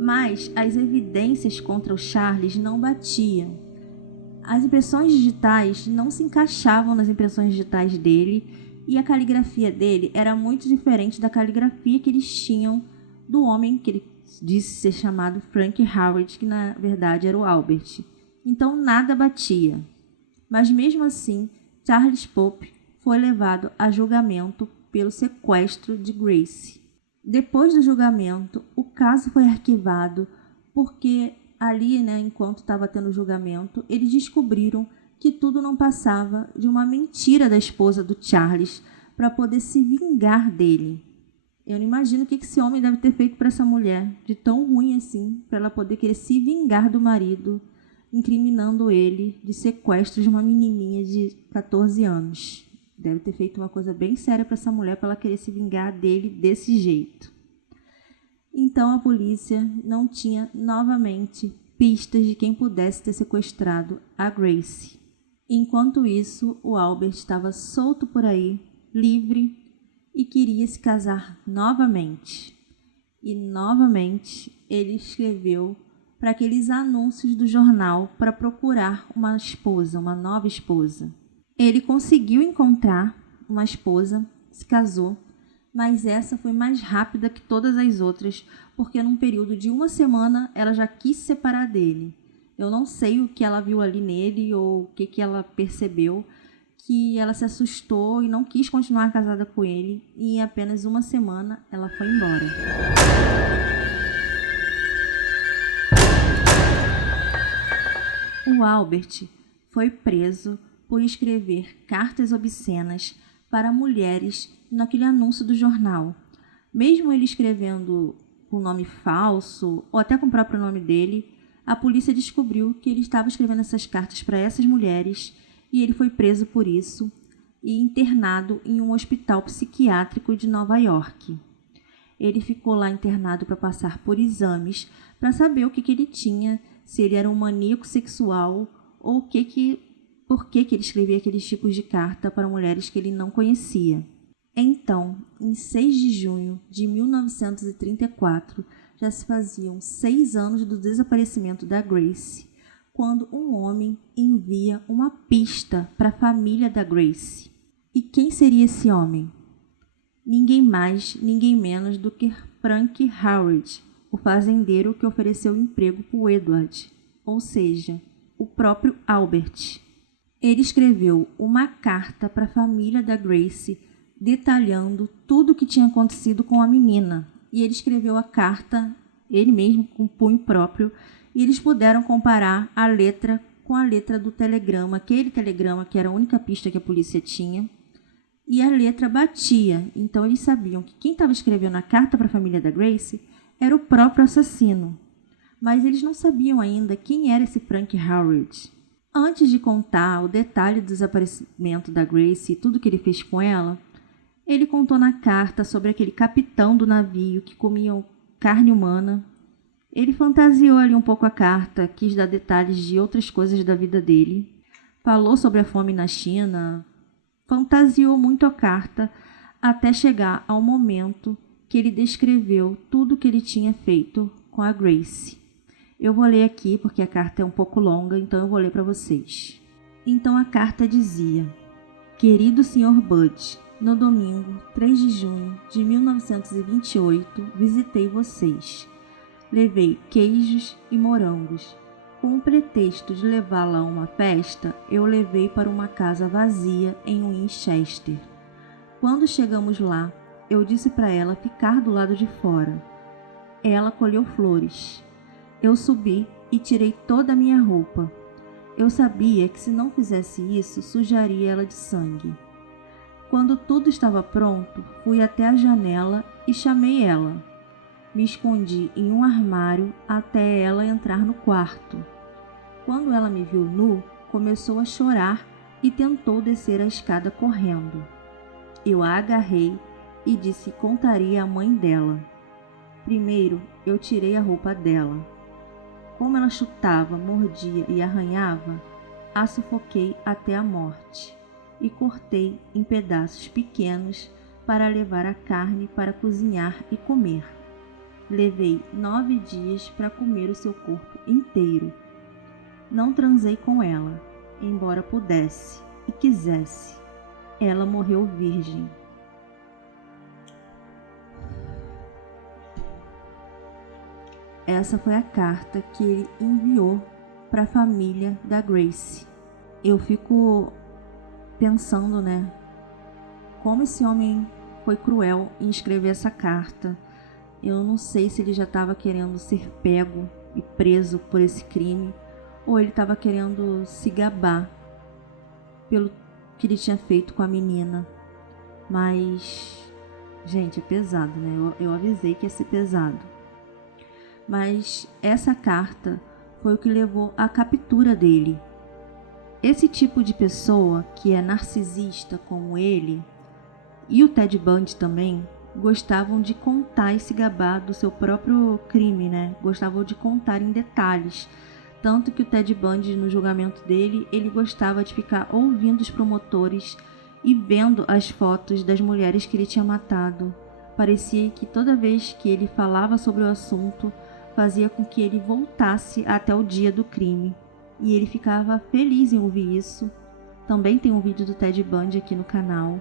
Mas as evidências contra o Charles não batiam. As impressões digitais não se encaixavam nas impressões digitais dele e a caligrafia dele era muito diferente da caligrafia que eles tinham do homem que ele disse ser chamado Frank Howard, que na verdade era o Albert. Então nada batia. Mas mesmo assim, Charles Pope foi levado a julgamento pelo sequestro de Gracie. Depois do julgamento, o caso foi arquivado porque ali, enquanto estava tendo julgamento, eles descobriram que tudo não passava de uma mentira da esposa do Charles para poder se vingar dele. Eu não imagino o que esse homem deve ter feito para essa mulher, de tão ruim assim, para ela poder querer se vingar do marido, incriminando ele de sequestro de uma menininha de 14 anos. Deve ter feito uma coisa bem séria para essa mulher, para ela querer se vingar dele desse jeito. Então a polícia não tinha novamente pistas de quem pudesse ter sequestrado a Gracie. Enquanto isso, o Albert estava solto por aí, livre, e queria se casar novamente. E novamente ele escreveu para aqueles anúncios do jornal para procurar uma esposa, uma nova esposa. Ele conseguiu encontrar uma esposa, se casou, mas essa foi mais rápida que todas as outras, porque num período de 1 semana ela já quis se separar dele. Eu não sei o que ela viu ali nele ou o que ela percebeu, que ela se assustou e não quis continuar casada com ele, e em apenas 1 semana ela foi embora. O Albert foi preso por escrever cartas obscenas para mulheres naquele anúncio do jornal. Mesmo ele escrevendo com nome falso, ou até com o próprio nome dele, a polícia descobriu que ele estava escrevendo essas cartas para essas mulheres e ele foi preso por isso e internado em um hospital psiquiátrico de Nova York. Ele ficou lá internado para passar por exames para saber o que ele tinha, se ele era um maníaco sexual ou por que ele escrevia aqueles tipos de carta para mulheres que ele não conhecia. Então, em 6 de junho de 1934, já se faziam 6 anos do desaparecimento da Gracie, quando um homem envia uma pista para a família da Gracie. E quem seria esse homem? Ninguém mais, ninguém menos do que Frank Howard, o fazendeiro que ofereceu emprego para o Edward, ou seja, o próprio Albert. Ele escreveu uma carta para a família da Gracie, detalhando tudo o que tinha acontecido com a menina. E ele escreveu a carta, ele mesmo, com punho próprio, e eles puderam comparar a letra com a letra do telegrama, aquele telegrama que era a única pista que a polícia tinha, e a letra batia. Então eles sabiam que quem estava escrevendo a carta para a família da Gracie era o próprio assassino. Mas eles não sabiam ainda quem era esse Frank Howard. Antes de contar o detalhe do desaparecimento da Gracie e tudo que ele fez com ela, ele contou na carta sobre aquele capitão do navio que comia carne humana. Ele fantasiou ali um pouco a carta, quis dar detalhes de outras coisas da vida dele. Falou sobre a fome na China, fantasiou muito a carta, até chegar ao momento que ele descreveu tudo o que ele tinha feito com a Grace. Eu vou ler aqui porque a carta é um pouco longa, então eu vou ler para vocês. Então a carta dizia: Querido Sr. Bud, no domingo 3 de junho de 1928 visitei vocês. Levei queijos e morangos. Com o pretexto de levá-la a uma festa, eu levei para uma casa vazia em Winchester. Quando chegamos lá, eu disse para ela ficar do lado de fora. Ela colheu flores. Eu subi e tirei toda a minha roupa. Eu sabia que se não fizesse isso, sujaria ela de sangue. Quando tudo estava pronto, fui até a janela e chamei ela. Me escondi em um armário até ela entrar no quarto. Quando ela me viu nu, começou a chorar e tentou descer a escada correndo. Eu a agarrei e disse que contaria à mãe dela. Primeiro, eu tirei a roupa dela. Como ela chutava, mordia e arranhava, a sufoquei até a morte e cortei em pedaços pequenos para levar a carne para cozinhar e comer. Levei 9 dias para comer o seu corpo inteiro. Não transei com ela, embora pudesse e quisesse. Ela morreu virgem. Essa foi a carta que ele enviou para a família da Grace. Eu fico pensando, né? Como esse homem foi cruel em escrever essa carta. Eu não sei se ele já estava querendo ser pego e preso por esse crime, ou ele estava querendo se gabar pelo que ele tinha feito com a menina. Mas, gente, é pesado, né? Eu avisei que ia ser pesado. Mas essa carta foi o que levou à captura dele. Esse tipo de pessoa que é narcisista como ele, e o Ted Bundy também, gostavam de contar e se gabar do seu próprio crime, né? Gostavam de contar em detalhes. Tanto que o Ted Bundy, no julgamento dele, ele gostava de ficar ouvindo os promotores e vendo as fotos das mulheres que ele tinha matado. Parecia que toda vez que ele falava sobre o assunto, fazia com que ele voltasse até o dia do crime. E ele ficava feliz em ouvir isso. Também tem um vídeo do Ted Bundy aqui no canal.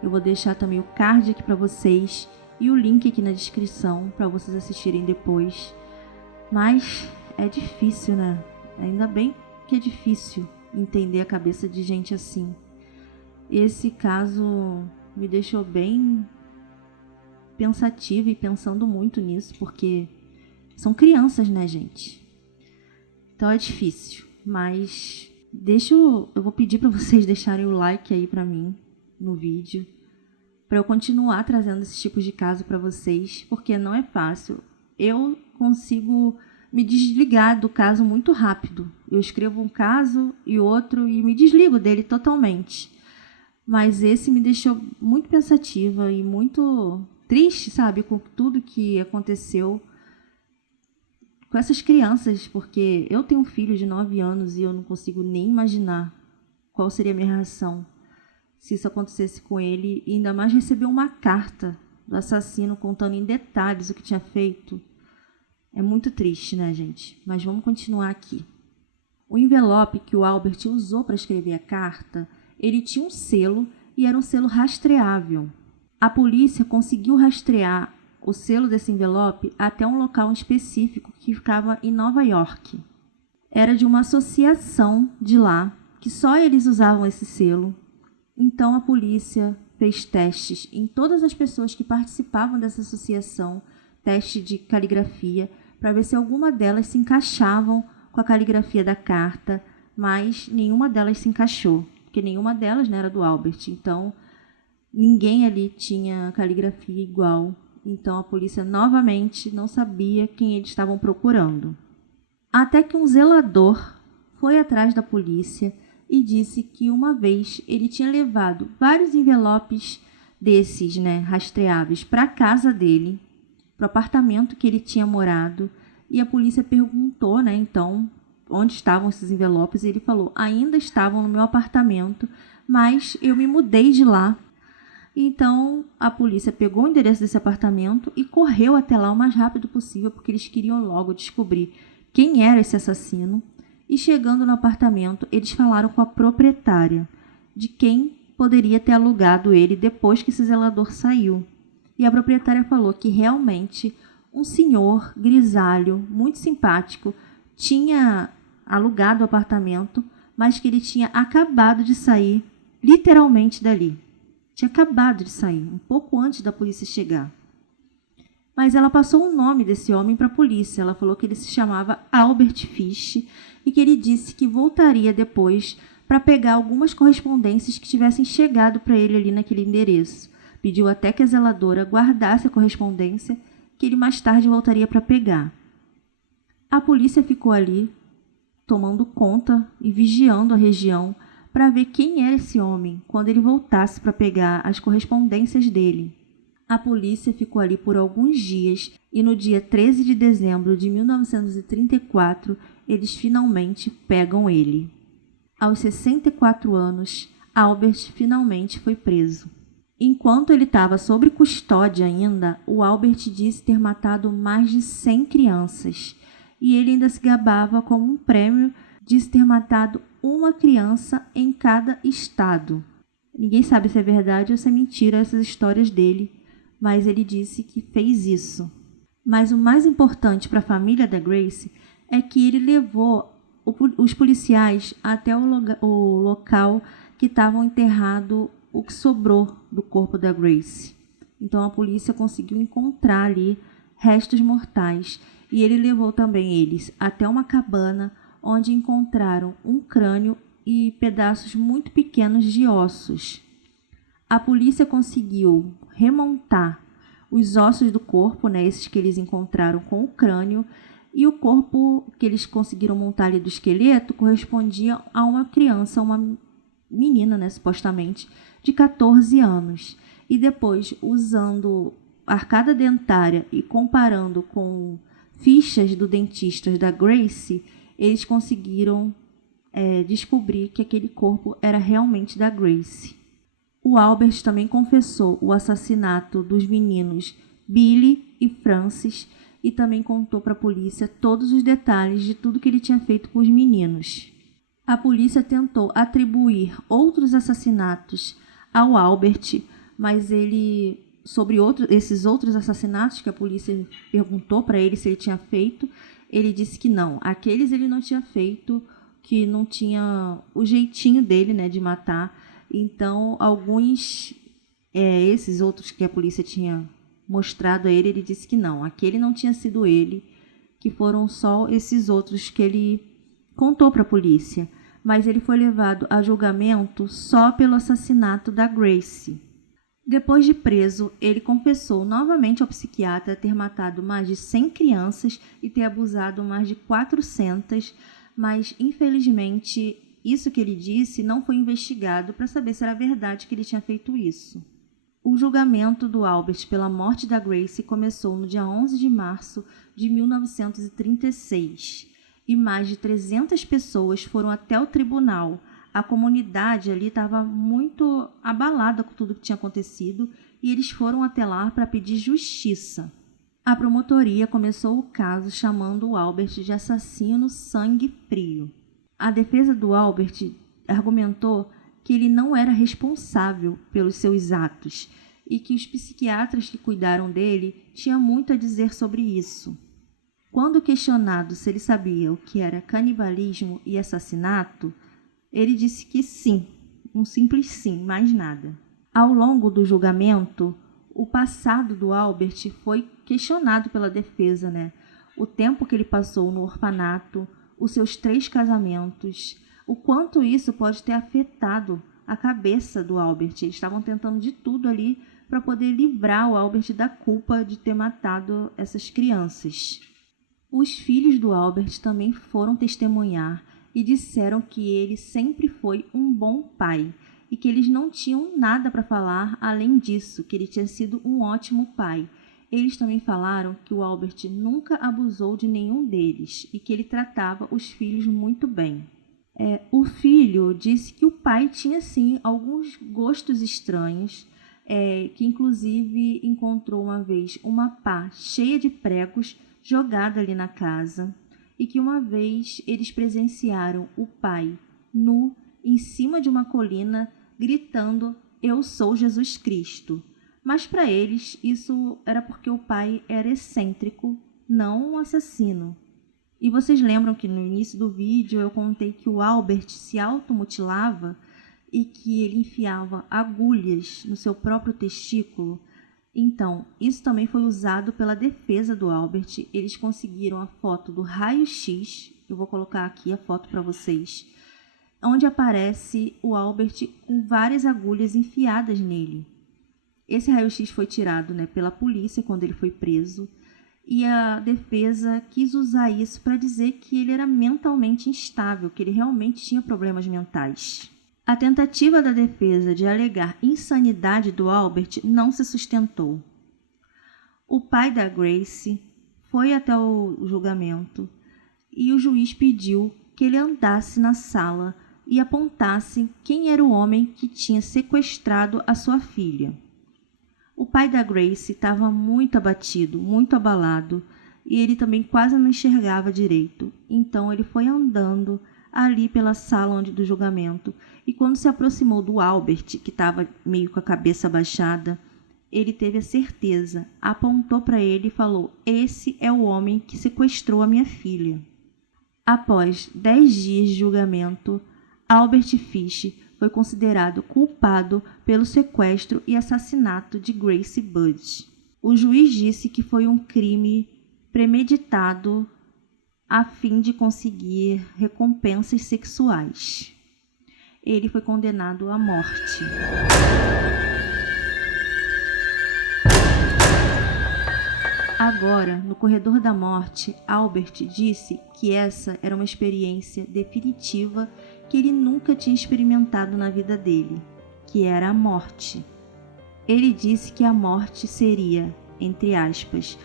Eu vou deixar também o card aqui para vocês e o link aqui na descrição para vocês assistirem depois. Mas é difícil, né? Ainda bem que é difícil entender a cabeça de gente assim. Esse caso me deixou bem pensativa e pensando muito nisso, porque são crianças, né, gente? Então é difícil, mas eu vou pedir para vocês deixarem o like aí para mim no vídeo, para eu continuar trazendo esses tipos de caso para vocês, porque não é fácil. Eu consigo me desligar do caso muito rápido. Eu escrevo um caso e outro e me desligo dele totalmente. Mas esse me deixou muito pensativa e muito triste, sabe, com tudo que aconteceu com essas crianças, porque eu tenho um filho de 9 anos e eu não consigo nem imaginar qual seria a minha reação se isso acontecesse com ele, e ainda mais receber uma carta do assassino contando em detalhes o que tinha feito. É muito triste, né, gente? Mas vamos continuar aqui. O envelope que o Albert usou para escrever a carta, ele tinha um selo e era um selo rastreável. A polícia conseguiu rastrear o selo desse envelope até um local específico que ficava em Nova York. Era de uma associação de lá, que só eles usavam esse selo. Então a polícia fez testes em todas as pessoas que participavam dessa associação, teste de caligrafia, para ver se alguma delas se encaixavam com a caligrafia da carta, mas nenhuma delas se encaixou, porque nenhuma delas, né, era do Albert. Então ninguém ali tinha caligrafia igual. Então a polícia novamente não sabia quem eles estavam procurando. Até que um zelador foi atrás da polícia e disse que uma vez ele tinha levado vários envelopes desses, né, rastreáveis, para a casa dele, para o apartamento que ele tinha morado, e a polícia perguntou, né, então, onde estavam esses envelopes, e ele falou: ainda estavam no meu apartamento, mas eu me mudei de lá. Então, a polícia pegou o endereço desse apartamento e correu até lá o mais rápido possível, porque eles queriam logo descobrir quem era esse assassino. E chegando no apartamento, eles falaram com a proprietária de quem poderia ter alugado ele depois que esse zelador saiu. E a proprietária falou que realmente um senhor grisalho, muito simpático, tinha alugado o apartamento, mas que ele tinha acabado de sair, literalmente dali. Tinha acabado de sair, um pouco antes da polícia chegar. Mas ela passou o nome desse homem para a polícia. Ela falou que ele se chamava Albert Fish e que ele disse que voltaria depois para pegar algumas correspondências que tivessem chegado para ele ali naquele endereço. Pediu até que a zeladora guardasse a correspondência, que ele mais tarde voltaria para pegar. A polícia ficou ali, tomando conta e vigiando a região para ver quem era esse homem quando ele voltasse para pegar as correspondências dele. A polícia ficou ali por alguns dias e no dia 13 de dezembro de 1934, eles finalmente pegam ele. Aos 64 anos, Albert finalmente foi preso. Enquanto ele estava sob custódia ainda, o Albert disse ter matado mais de 100 crianças. E ele ainda se gabava como um prêmio, disse ter matado uma criança em cada estado. Ninguém sabe se é verdade ou se é mentira essas histórias dele, mas ele disse que fez isso. Mas o mais importante para a família da Grace é que ele levou os policiais até o local que estavam enterrado o que sobrou do corpo da Grace. Então a polícia conseguiu encontrar ali restos mortais e ele levou também eles até uma cabana onde encontraram um crânio e pedaços muito pequenos de ossos. A polícia conseguiu remontar os ossos do corpo, né, esses que eles encontraram com o crânio, e o corpo que eles conseguiram montar ali do esqueleto correspondia a uma criança, uma menina, né, supostamente, de 14 anos. E depois, usando arcada dentária e comparando com fichas do dentista da Grace, eles conseguiram descobrir que aquele corpo era realmente da Grace. O Albert também confessou o assassinato dos meninos Billy e Francis e também contou para a polícia todos os detalhes de tudo que ele tinha feito com os meninos. A polícia tentou atribuir outros assassinatos ao Albert, mas sobre esses outros assassinatos que a polícia perguntou para ele se ele tinha feito, ele disse que não. Aqueles ele não tinha feito, que não tinha o jeitinho dele, né, de matar. Então, esses outros que a polícia tinha mostrado a ele, ele disse que não. Aquele não tinha sido ele, que foram só esses outros que ele contou para a polícia. Mas ele foi levado a julgamento só pelo assassinato da Grace. Depois de preso, ele confessou novamente ao psiquiatra ter matado mais de 100 crianças e ter abusado mais de 400, mas infelizmente isso que ele disse não foi investigado para saber se era verdade que ele tinha feito isso. O julgamento do Albert pela morte da Grace começou no dia 11 de março de 1936 e mais de 300 pessoas foram até o tribunal. A comunidade ali estava muito abalada com tudo que tinha acontecido e eles foram até lá para pedir justiça. A promotoria começou o caso chamando o Albert de assassino sangue frio. A defesa do Albert argumentou que ele não era responsável pelos seus atos e que os psiquiatras que cuidaram dele tinham muito a dizer sobre isso. Quando questionado se ele sabia o que era canibalismo e assassinato, ele disse que sim, um simples sim, mais nada. Ao longo do julgamento, o passado do Albert foi questionado pela defesa, né? O tempo que ele passou no orfanato, os seus 3 casamentos, o quanto isso pode ter afetado a cabeça do Albert. Eles estavam tentando de tudo ali para poder livrar o Albert da culpa de ter matado essas crianças. Os filhos do Albert também foram testemunhar e disseram que ele sempre foi um bom pai e que eles não tinham nada para falar além disso, que ele tinha sido um ótimo pai. Eles também falaram que o Albert nunca abusou de nenhum deles e que ele tratava os filhos muito bem. O filho disse que o pai tinha sim alguns gostos estranhos, que inclusive encontrou uma vez uma pá cheia de pregos jogada ali na casa, e que uma vez eles presenciaram o pai nu em cima de uma colina gritando: "Eu sou Jesus Cristo". Mas para eles isso era porque o pai era excêntrico, não um assassino. E vocês lembram que no início do vídeo eu contei que o Albert se automutilava e que ele enfiava agulhas no seu próprio testículo? Então, isso também foi usado pela defesa do Albert. Eles conseguiram a foto do raio-x, eu vou colocar aqui a foto para vocês, onde aparece o Albert com várias agulhas enfiadas nele. Esse raio-x foi tirado, pela polícia quando ele foi preso, e a defesa quis usar isso para dizer que ele era mentalmente instável, que ele realmente tinha problemas mentais. A tentativa da defesa de alegar insanidade do Albert não se sustentou. O pai da Grace foi até o julgamento e o juiz pediu que ele andasse na sala e apontasse quem era o homem que tinha sequestrado a sua filha. O pai da Grace estava muito abatido, muito abalado, e ele também quase não enxergava direito. Então ele foi andando ali pela sala do julgamento, e quando se aproximou do Albert, que estava meio com a cabeça abaixada, ele teve a certeza, apontou para ele e falou: "Esse é o homem que sequestrou a minha filha". Após 10 dias de julgamento, Albert Fish foi considerado culpado pelo sequestro e assassinato de Grace Budd. O juiz disse que foi um crime premeditado a fim de conseguir recompensas sexuais. Ele foi condenado à morte. Agora, no corredor da morte, Albert disse que essa era uma experiência definitiva que ele nunca tinha experimentado na vida dele, que era a morte. Ele disse que a morte seria, entre aspas,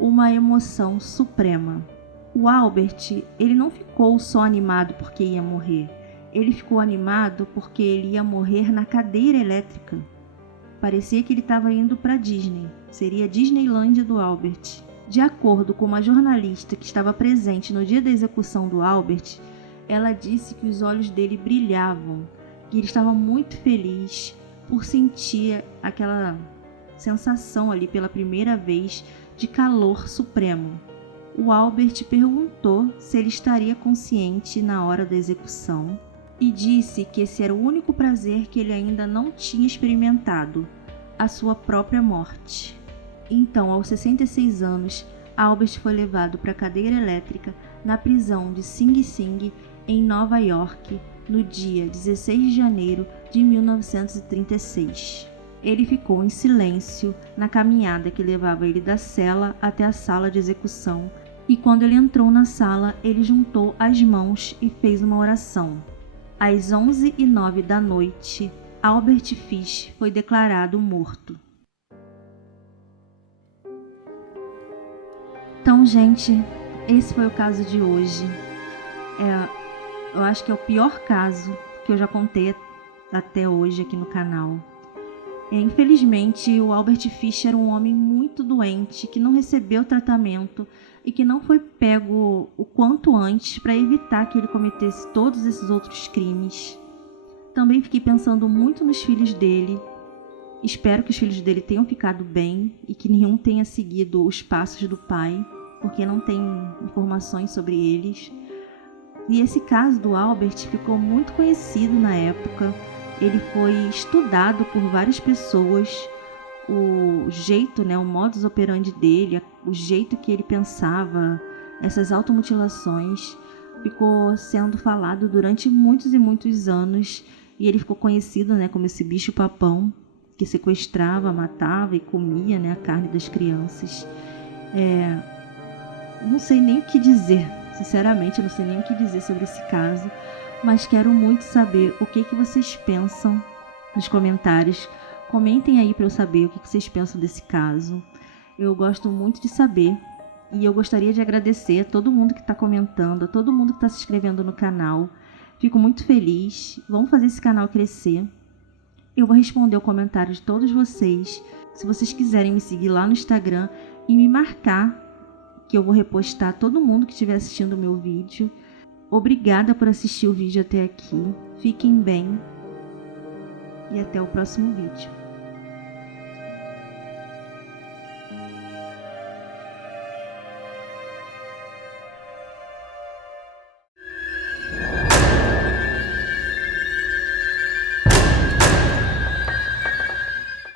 uma emoção suprema. O Albert, ele não ficou só animado porque ia morrer. Ele ficou animado porque ele ia morrer na cadeira elétrica. Parecia que ele estava indo para Disney. Seria a Disneylândia do Albert. De acordo com uma jornalista que estava presente no dia da execução do Albert, ela disse que os olhos dele brilhavam, que ele estava muito feliz por sentir aquela sensação ali pela primeira vez de calor supremo. O Albert perguntou se ele estaria consciente na hora da execução e disse que esse era o único prazer que ele ainda não tinha experimentado, a sua própria morte. Então, aos 66 anos, Albert foi levado para a cadeira elétrica na prisão de Sing Sing, em Nova York, no dia 16 de janeiro de 1936. Ele ficou em silêncio na caminhada que levava ele da cela até a sala de execução, e quando ele entrou na sala, ele juntou as mãos e fez uma oração. Às 11h09 da noite, Albert Fish foi declarado morto. Então, gente, esse foi o caso de hoje. Eu acho que é o pior caso que eu já contei até hoje aqui no canal. Infelizmente, o Albert Fish era um homem muito doente, que não recebeu tratamento e que não foi pego o quanto antes para evitar que ele cometesse todos esses outros crimes. Também fiquei pensando muito nos filhos dele. Espero que os filhos dele tenham ficado bem e que nenhum tenha seguido os passos do pai, porque não tem informações sobre eles. E esse caso do Albert ficou muito conhecido na época. Ele foi estudado por várias pessoas, o jeito, o modus operandi dele, o jeito que ele pensava, essas automutilações, ficou sendo falado durante muitos e muitos anos, e ele ficou conhecido, como esse bicho-papão que sequestrava, matava e comia, a carne das crianças. Não sei nem o que dizer, sinceramente, eu não sei nem o que dizer sobre esse caso, mas quero muito saber o que vocês pensam nos comentários. Comentem aí para eu saber o que vocês pensam desse caso. Eu gosto muito de saber e eu gostaria de agradecer a todo mundo que está comentando, a todo mundo que está se inscrevendo no canal. Fico muito feliz. Vamos fazer esse canal crescer. Eu vou responder o comentário de todos vocês. Se vocês quiserem me seguir lá no Instagram e me marcar, que eu vou repostar todo mundo que estiver assistindo o meu vídeo. Obrigada por assistir o vídeo até aqui. Fiquem bem e até o próximo vídeo.